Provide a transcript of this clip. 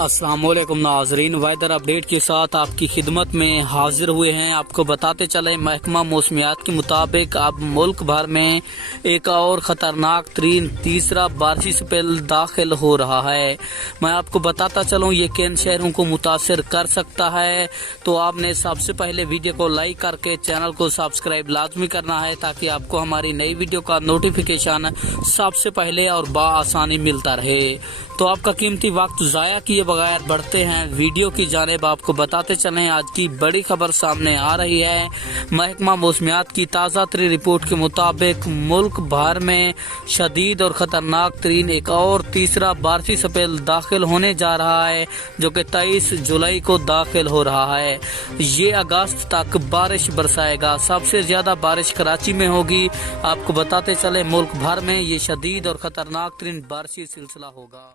अस्सलाम वालेकुम नाजरीन, वेदर अपडेट के साथ आपकी खिदमत में हाजिर हुए हैं। आपको बताते चले, महकमा मौसमियात के मुताबिक अब मुल्क भर में एक और ख़तरनाक तरीन तीसरा बारिशी स्पेल दाखिल हो रहा है। मैं आपको बताता चलूँ ये किन शहरों को मुतासर कर सकता है। तो आपने सबसे पहले वीडियो को लाइक करके चैनल को सब्सक्राइब लाजमी करना है, ताकि आपको हमारी नई वीडियो का नोटिफिकेशन सबसे पहले और बाआसानी मिलता रहे। तो आपका कीमती वक्त ज़ाया किए बगैर बढ़ते हैं वीडियो की जानिब। आपको बताते चलें, आज की बड़ी खबर सामने आ रही है। महकमा मौसमियात की ताज़ा तरीन रिपोर्ट के मुताबिक मुल्क भर में शदीद और ख़तरनाक तरीन एक और तीसरा बारिशी स्पेल दाखिल होने जा रहा है, जो कि 23 जुलाई को दाखिल हो रहा है। ये अगस्त तक बारिश बरसाएगा। सबसे ज़्यादा बारिश कराची में होगी। आपको बताते चले, मुल्क भर में ये शदीद और ख़तरनाक तरीन बारिशी सिलसिला होगा।